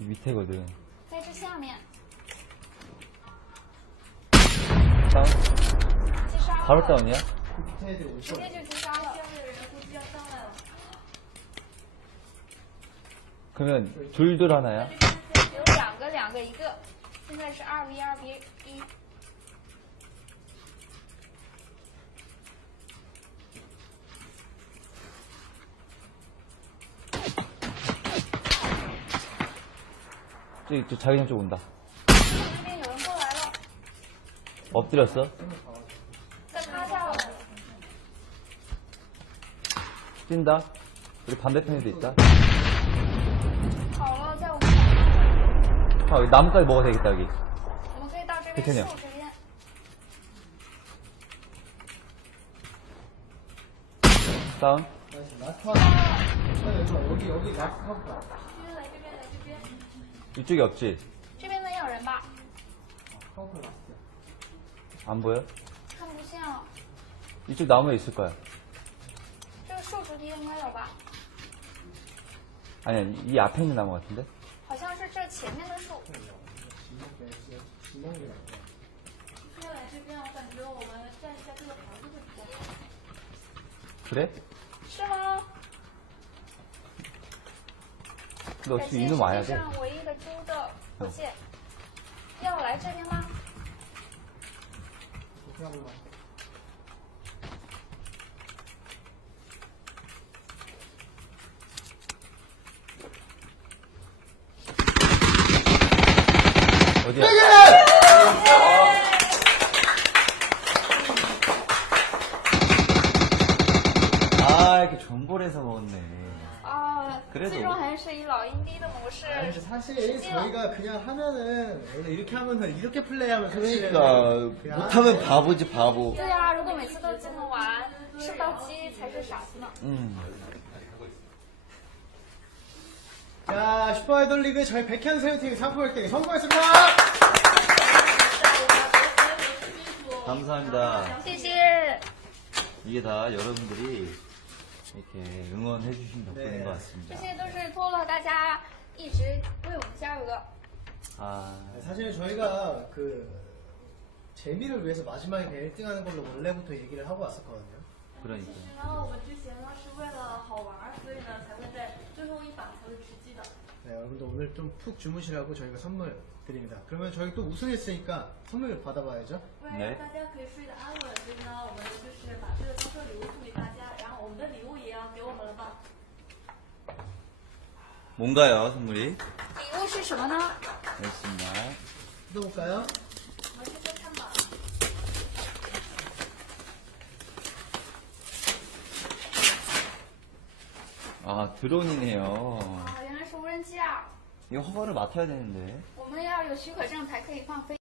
이 밑에거든. 在这下面， 다운? 击杀 바로 了， 다운이야? 밑에 애들 올 直 거야. 接就击杀了。 그러면 둘둘 하나야? 有两个，两个，一个，现在是二 v 二 v 一。 저기, 저 자기장 쪽 온다. 엎드렸어? 뛴다. 우리 반대편에도 있다. 아, 여기 나뭇가지 먹어도 되겠다, 여기. 백현이 다운. 여기, 여기, 라스트 이쪽에 없지? 这边没有人吧？ 카운터 라스트. 안 보여? 看不见了。 이쪽 나무에 있을 거야. 这个树枝底应该有吧？ 아니야, 이, 이 앞에 있는 나무 같은데? 好像是这前面的树。 지목대, 지목이라고. 这边来这边，我感觉我们站一下这个房子会比较好。 그래? 是吗？ 근데 感 어차피 谢 이놈 世 와야 界 돼. 上唯一 不见要来这边吗？要不要 그래도 最终还是以老鹰低的模式。 아니, 근데 사실 저희가 그냥 하면은 원래 이렇게 하면은 이렇게 플레이하면 사실은 그러니까 그냥 못하면 바보지 바보. 对呀、如果每次都这么玩，吃不到鸡才是傻子呢。 음. 자, 슈퍼아이돌 리그 저희 백현 새우팀 상품 획득에 성공했습니다. 감사합니다. 谢谢， 이게 다 여러분들이 이렇게 응원해 주신 덕분인 네. 것 这 같습니다. 些都是托了大家一直为我们加油的。 아, 사실 저희가 그 재미를 위해서 마지막에 그냥 1등하는 걸로 원래부터 얘기를 하고 왔었거든요. 그러니까. 然后我们之前呢是为了好玩儿，所以呢才会在最后一把才会吃鸡的。 네, 여러분들 오늘 좀 푹 주무시라고 저희가 선물 드립니다. 그러면 저희 또 우승했으니까 선물 받아봐야죠. 为了来让大家可以睡得安稳，所以呢我们就是把这个当做礼 뭔가요, 선물이? 礼物是什么呢？ 알겠습니다. 뜯어볼까요? 我们去做看吧。 아, 드론이네요. 啊，原来是无人机啊！ 이거 허가를 맡아야 되는데. 我们要有许可证才可以放飞。